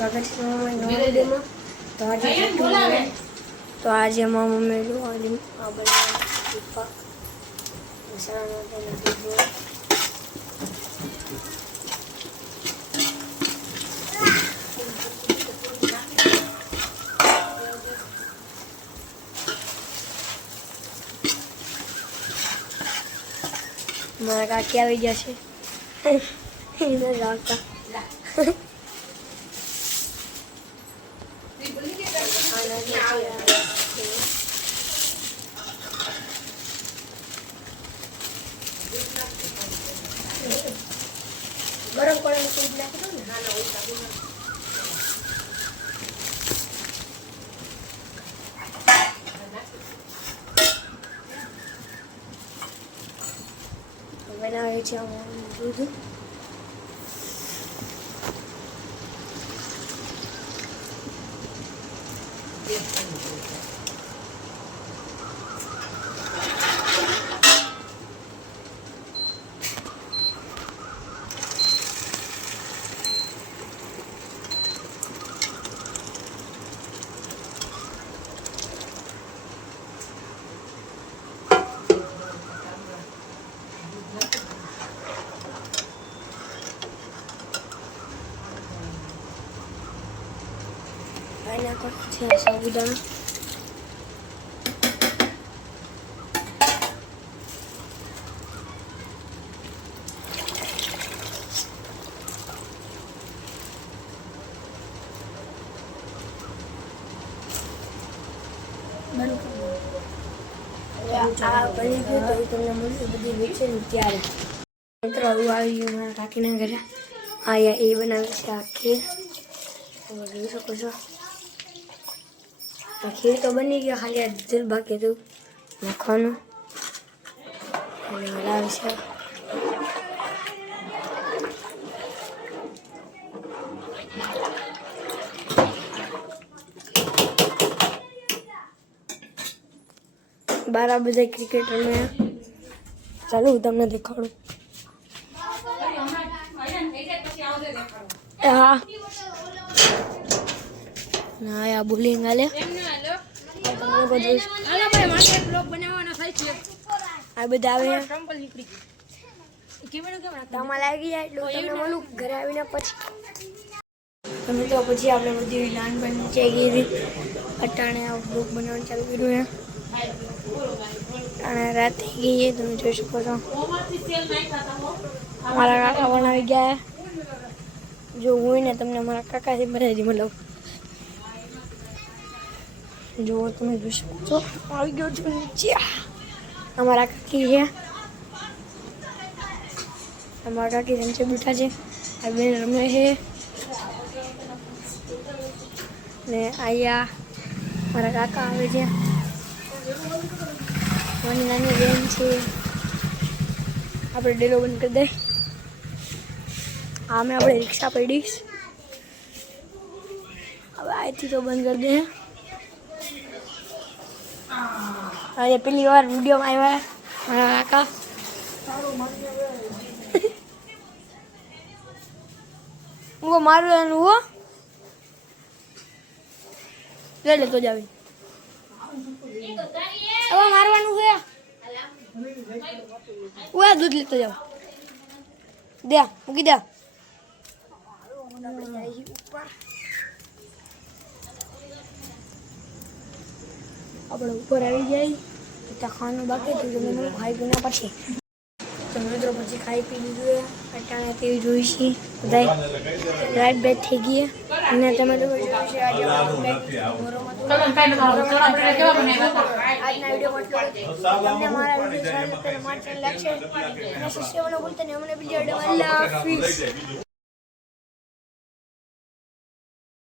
સ્વાગત છે તમારું નવા વિડીયોમાં। તો આજે મમ્મી જો આજે આ બધા ટીપા મસાલાનો તેલ દીધો। મારા કાકી આવી ગયા છે એને રાખતા ગરમ પાણી દૂધ નાખી દો ને બનાવે છે દૂધ નાખો છે સાબુદાણા આ બની ગયું તો તમને મળશે બધી વેચે ને ત્યારે મિત્રો આવું આવી ગયું મારા કાકીના ઘરે આ એ બનાવે છે આ ખીર જોઈ શકો છો। खीर तो बनी गया खाली दिल बाकी तो नाखवानो અને હલાવે છે। બારા બધા ક્રિકેટ રમે ચાલો હું તમને દેખાડું। હા ના આ બોલિંગ આલે આ બધા આવે તમારે લાગી જાય એટલું તમને મળું ઘરે આવીને પછી તમે તો પછી આપણે બધી નાનપણ નીચે ગઈ અટાણે આ બ્લોગ બનાવવાનું ચાલુ કર્યું અને રાત થઈ ગઈ તમે જોઈ શકો છો મારા કાકા પણ આવી ગયા જો હું ને તમને મારા કાકાથી બધાથી મળું जो तुम्हें જોઈ શકો છો આવી ગયો છું નીચે અમારા કાકી છે અમારા કાકી નીચે બેઠા છે આ બેન રમે છે ને આયા મારા કાકા આવે છે નાની નાની બેન છે આપણે ડેલો બંધ કરી દઈએ આમે આપણે રિક્ષા પડીશ હવે અહીંથી તો બંધ કરી દે अरे पहली बार वीडियो में आया है मारा काका वो मार वो ले ले तो जावे अब मारवानु है वो दूध लेतो जाओ दे मुकी दे આપણે ઉપર આવી જાય ત્યાં ખાવાનું બાકી હતું તો મેં ખાઈ પીને પછી તો મિત્રો પછી ખાઈ પી લીધું અટાણે તેવી જોઈશી બધા રાઈટ બેટ થઈ ગઈ અને તમે તો આજના વિડીયોમાં તમને મારા વિડીયો સારા લાગશે અને સબસ્ક્રાઈબ ન ભૂલતા ને અમને બીજા અલ્લાહ હાફિઝ।